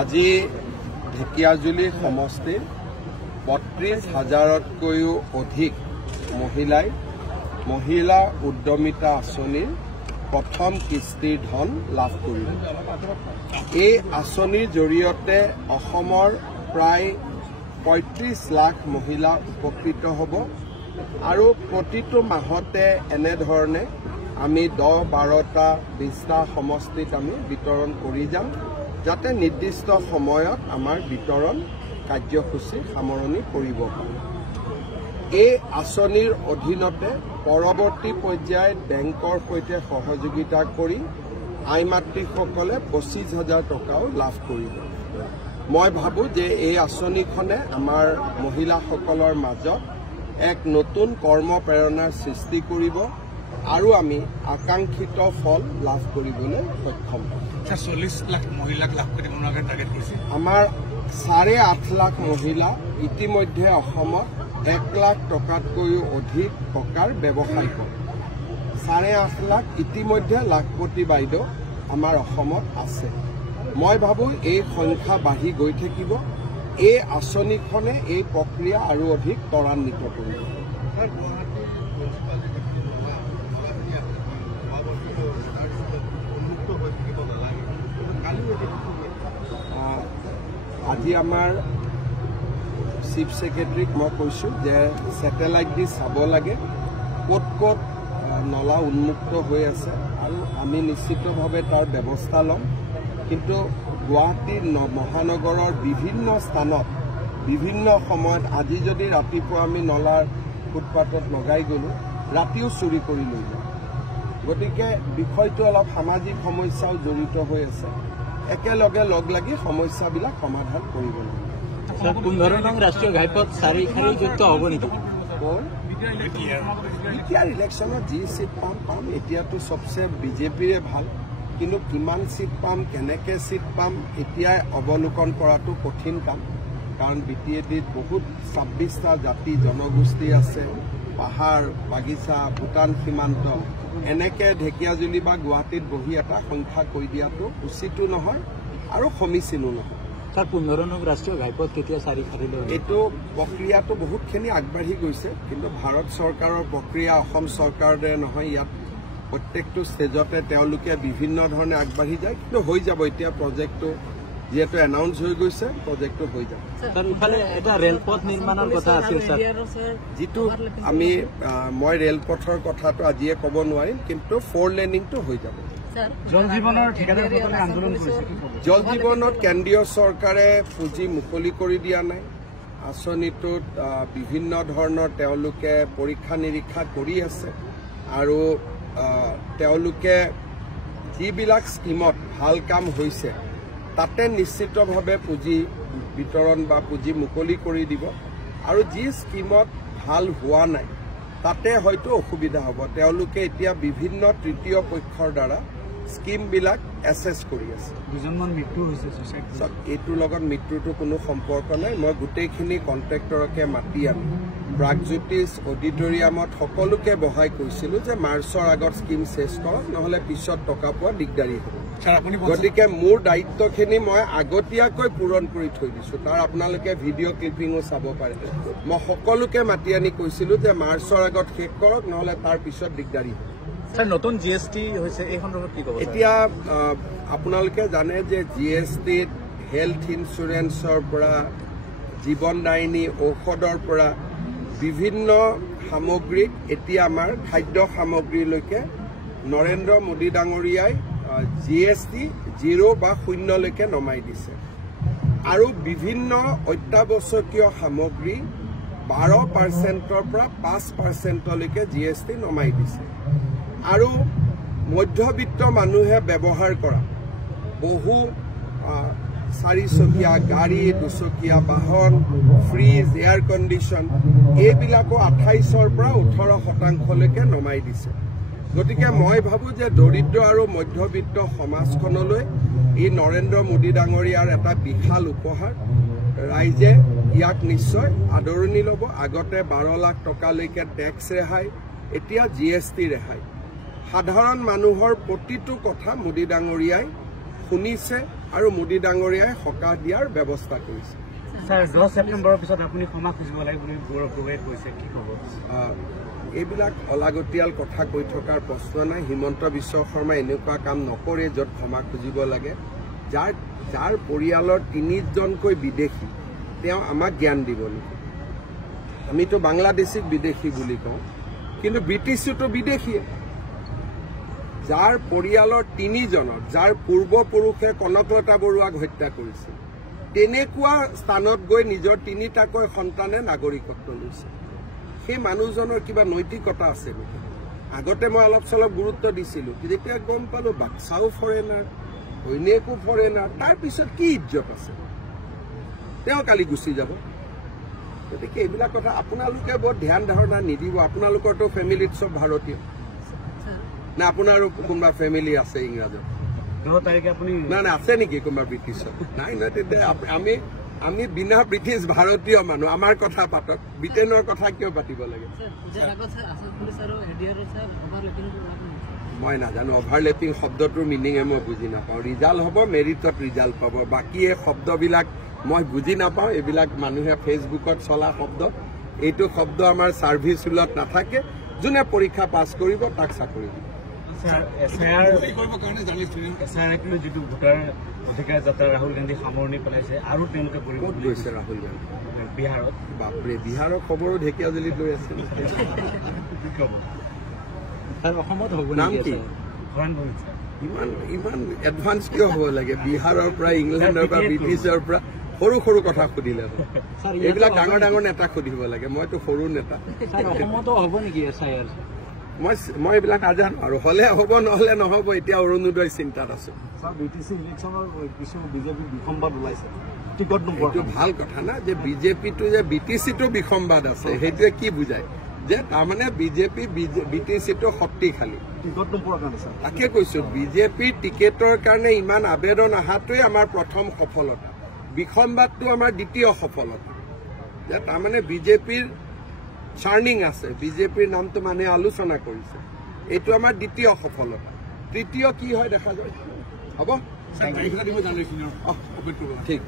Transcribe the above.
আজি ঢেকিয়াজুলি সমষ্টিৰ ৩২,০০০তকৈও অধিক মহিলা উদ্যমিতা আঁচনিৰ প্ৰথম কিস্তিৰ ধন লাভ কৰিলে। এই আঁচনিৰ জৰিয়তে অসমৰ প্ৰায় ৩৫ লাখ মহিলা উপকৃত হ'ব আৰু প্ৰতিটো মাহতে এনেধৰণে আমি ১০-১২টা ২০টা সমষ্টিত আমি বিতৰণ কৰি যাম, যাতে নিৰ্দিষ্ট সময়ত আমাৰ বিতৰণ কাৰ্যসূচী সামৰণি পৰিব পাৰে। এই আঁচনিৰ অধীনতে পৰৱৰ্তী পৰ্যায়ত বেংকৰ সৈতে সহযোগিতা কৰি আই মাতৃসকলে ২৫,০০০ টকাও লাভ কৰিব। মই ভাবো যে এই আঁচনিখনে আমাৰ মহিলাসকলৰ মাজত এক নতুন কৰ্মপ্ৰেৰণাৰ সৃষ্টি কৰিব আৰু আমি আকাংক্ষিত ফল লাভ কৰিবলৈ সক্ষম হ'ম। ৪০ লাখ মহিলাক লাভ কৰিব টাৰ্গেট কৰিছে। আমাৰ ৮.৫ লাখ মহিলা ইতিমধ্যে অসমত ১ লাখ টকাতকৈও অধিক টকাৰ ব্যৱসায় কৰে। ৮.৫ লাখ ইতিমধ্যে লাখপতি বাইদেউ আমাৰ অসমত আছে। মই ভাবো এই সংখ্যা বাঢ়ি গৈ থাকিব। এই আঁচনিখনে এই প্ৰক্ৰিয়া আৰু অধিক ত্বৰান্বিত কৰিব। আজি আমাৰ চিফ ছেক্ৰেটাৰীক মই কৈছোঁ যে ছেটেলাইট দি চাব লাগে ক'ত ক'ত নলা উন্মুক্ত হৈ আছে আৰু আমি নিশ্চিতভাৱে তাৰ ব্যৱস্থা ল'ম। কিন্তু গুৱাহাটীৰ মহানগৰৰ বিভিন্ন স্থানত বিভিন্ন সময়ত আজি যদি ৰাতিপুৱা আমি নলাৰ ফুটপাথত লগাই গ'লোঁ, ৰাতিও চুৰি কৰি লৈ যাওঁ। গতিকে বিষয়টো অলপ সামাজিক সমস্যাও জড়িত হৈ আছে। একেলগে লগ লাগি সমস্যাবিলাক সমাধান কৰিব লাগিব। ১৫ নং ৰাষ্ট্ৰীয় ঘাইপথ চাৰিখাৰীযুক্ত হ'ব নেকি? এতিয়া ইলেকশ্যনত যি চিট পাম এতিয়াতো চবচে বিজেপিৰে ভাল, কিন্তু কিমান চিট পাম, কেনেকৈ চিট পাম এতিয়াই অৱলোকন কৰাটো কঠিন কাম। কাৰণ BTADত বহুত ২৬টা জাতি জনগোষ্ঠী আছে, পাহাৰ বাগিচা, ভূটান সীমান্ত। এনেকৈ ঢেকিয়াজুলি বা গুৱাহাটীত বহি এটা সংখ্যা কৈ দিয়াটো উচিতো নহয় আৰু সমীচীনো নহয়। ১৫ নং ৰাষ্ট্ৰীয় ঘাইপথ কেতিয়া চাৰিখাৰীলৈ? এইটো প্ৰক্ৰিয়াটো বহুতখিনি আগবাঢ়ি গৈছে, কিন্তু ভাৰত চৰকাৰৰ প্ৰক্ৰিয়া অসম চৰকাৰৰ দৰে নহয়। ইয়াত প্ৰত্যেকটো ষ্টেজতে তেওঁলোকে বিভিন্ন ধৰণে আগবাঢ়ি যায়, কিন্তু হৈ যাব। এতিয়া প্ৰজেক্টটো যিহেতু এনাউন্স হৈ গৈছে, প্ৰজেক্টটো হৈ যাব। এটা ৰেলপথ নিৰ্মাণৰ কথা আছিল ছাৰ, যিটো মই ৰেলপথৰ কথাটো আজিয়ে ক'ব নোৱাৰিম, কিন্তু 4 লেনিংটো হৈ যাব। জল জীৱনৰ ঠিকাদাৰসকলে আন্দোলন কৰিছে। জল জীৱনত কেন্দ্ৰীয় চৰকাৰে পুঁজি মুকলি কৰি দিয়া নাই। আঁচনিটোত বিভিন্ন ধৰণৰ তেওঁলোকে পৰীক্ষা নিৰীক্ষা কৰি আছে আৰু তেওঁলোকে যিবিলাক স্কিমত ভাল কাম হৈছে তাতে নিশ্চিতভাৱে পুঁজি বিতৰণ বা পুঁজি মুকলি কৰি দিব আৰু যি স্কিমত ভাল হোৱা নাই তাতে হয়তো অসুবিধা হ'ব। তেওঁলোকে এতিয়া বিভিন্ন তৃতীয় পক্ষৰ দ্বাৰা স্কিমবিলাক এছেছ কৰি আছে। ২জনমান মৃত্যু হৈছে। এইটোৰ লগত মৃত্যুটো কোনো সম্পৰ্ক নাই। মই গোটেইখিনি কণ্ট্ৰেক্টৰকে মাতি আনি প্ৰাগজ্যোতিষ অডিটৰিয়ামত সকলোকে বহাই কৈছিলোঁ যে মাৰ্চৰ আগত স্কিম চেছ কৰক, নহ'লে পিছত টকা পোৱা দিগদাৰী হ'ব। গতিকে মোৰ দায়িত্বখিনি মই আগতীয়াকৈ পূৰণ কৰি থৈ দিছোঁ। তাৰ আপোনালোকে ভিডিঅ' ক্লিপিঙো চাব পাৰে। মই সকলোকে মাতি আনি কৈছিলোঁ যে মাৰ্চৰ আগত শেষ কৰক, নহ'লে তাৰ পিছত দিগদাৰী হ'ব। নতুন GST হৈছে, এই সন্দৰ্ভত কি ক'ব? এতিয়া আপোনালোকে জানে যে GSTত হেল্থ ইঞ্চুৰেঞ্চৰ পৰা জীৱনদায়িনী ঔষধৰ পৰা বিভিন্ন সামগ্ৰীক এতিয়া আমাৰ খাদ্য সামগ্ৰীলৈকে নৰেন্দ্ৰ মোদী ডাঙৰীয়াই GST 0 বা 0লৈকে নমাই দিছে আৰু বিভিন্ন অত্যাৱশ্যকীয় সামগ্ৰী 12%ৰ পৰা 5%লৈকে GST নমাই দিছে। আৰু মধ্যবিত্ত মানুহে ব্যৱহাৰ কৰা বহু 4চকীয়া গাড়ী, 2চকীয়া বাহন, ফ্ৰিজ, এয়াৰ কণ্ডিশ্যন এইবিলাকো 28ৰ পৰা 18%লৈকে নমাই দিছে। গতিকে মই ভাবোঁ যে দৰিদ্ৰ আৰু মধ্যবিত্ত সমাজখনলৈ ই নৰেন্দ্ৰ মোদী ডাঙৰীয়াৰ এটা বিশাল উপহাৰ। ৰাইজে ইয়াক নিশ্চয় আদৰণি ল'ব। আগতে 12 লাখ টকালৈকে টেক্স ৰেহাই, এতিয়া GST ৰেহাই। সাধাৰণ মানুহৰ প্ৰতিটো কথা মোদী ডাঙৰীয়াই শুনিছে আৰু মোদী ডাঙৰীয়াই সকাহ দিয়াৰ ব্যৱস্থা কৰিছে। স্যাৰ 10 ছেপ্টেম্বৰৰ পিছত আপুনি ক্ষমা খুজিব লাগে বুলি গৌৰৱ গগৈয়ে কৈছে, কি ক'ব? এইবিলাক অলাগতিয়াল কথা কৈ থকাৰ প্ৰশ্ন নাই। হিমন্ত বিশ্ব শৰ্মাই এনেকুৱা কাম নকৰে য'ত ক্ষমা খুজিব লাগে। যাৰ পৰিয়ালৰ 3জনকৈ বিদেশী, তেওঁ আমাক জ্ঞান দিব নেকি? আমিতো বাংলাদেশীক বিদেশী বুলি কওঁ, কিন্তু ব্ৰিটিছতো বিদেশীয়ে। যাৰ পৰিয়ালৰ 3জনৰ, যাৰ পূৰ্বপুৰুষে কনকলতা বৰুৱাক হত্যা কৰিছিল, তেনেকুৱা স্থানত গৈ নিজৰ 3টাকৈ সন্তানে নাগৰিকত্ব লৈছে। সেই মানুহজনৰ কিবা নৈতিকতা আছে নেকি? আগতে মই অলপ চলপ গুৰুত্ব দিছিলোঁ, যেতিয়া গম পালোঁ বাচ্চাও ফৰেনাৰ, ঘৈণীয়েকো ফৰেনাৰ, তাৰপিছত কি ইজ্জত আছে? তেওঁ কালি গুচি যাব। গতিকে এইবিলাক কথা আপোনালোকে বৰ ধ্যান ধাৰণা নিদিব। আপোনালোকৰতো ফেমিলিত চব ভাৰতীয় না? আপোনাৰো কোনোবা ফেমিলি আছে ইংৰাজত? 10 তাৰিখে আপুনি নাই আছে নেকি কোনোবা ব্ৰিটিছত? নাই নহয়। তেতিয়া আমি বিনা ব্ৰিটিছ ভাৰতীয় মানুহ, আমাৰ কথা পাতক। ব্ৰিটেইনৰ কথা কিয় পাতিব লাগে? মই নাজানো। অভাৰলেপিং শব্দটোৰ মিনিঙে মই বুজি নাপাওঁ। ৰিজাল্ট হ'ব, মেৰিটত ৰিজাল্ট পাব। বাকী এই শব্দবিলাক মই বুজি নাপাওঁ। এইবিলাক মানুহে ফেচবুকত চলা শব্দ। এইটো শব্দ আমাৰ ছাৰ্ভিচ ৰুলত নাথাকে। যোনে পৰীক্ষা পাছ কৰিব তাক চাকৰি দিব। যিটো ভোটাৰ অধিকাৰ যাত্ৰা ৰাহুল গান্ধী সামৰণি পেলাইছে, আৰু তেওঁলোকে ক'ত গৈছে ৰাহুল গান্ধী? বিহাৰত। বাপৰে, বিহাৰৰ খবৰো ঢেকীয়াজুলিত লৈ আছে। অসমত হ'ব নাম কি? ইমান এডভান্স কিয় হ'ব লাগে? বিহাৰৰ পৰা, ইংলেণ্ডৰ পৰা, ব্ৰিটিছৰ পৰা সৰু সৰু কথা সুধিলে এইবিলাক ডাঙৰ ডাঙৰ নেতাক সুধিব লাগে। মইতো সৰু নেতা। অসমতো হ'ব নেকি SIR? মই এইবিলাক নাজানো, আৰু হলে হ'ব, নহলে নহব। এতিয়া অৰুণোদয় চিন্তাত আছো। এইটো ভাল কথা না যে বিজেপিটো যে BTCটো বিসম্বাদ আছে, সেইটোৱে কি বুজায়? যে তাৰমানে বিজেপি BTCটো শক্তিশালী। তাকে কৈছো, বিজেপিৰ টিকেটৰ কাৰণে ইমান আবেদন অহাটোৱে আমাৰ প্ৰথম সফলতা। বিসম্বাদটো আমাৰ দ্বিতীয় সফলতা। যে তাৰমানে বিজেপিৰ চাৰ্নিং আছে, বিজেপিৰ নামটো মানুহে আলোচনা কৰিছে। এইটো আমাৰ দ্বিতীয় সফলতা। তৃতীয় কি হয় দেখা যায়। হ'ব, ঠিক।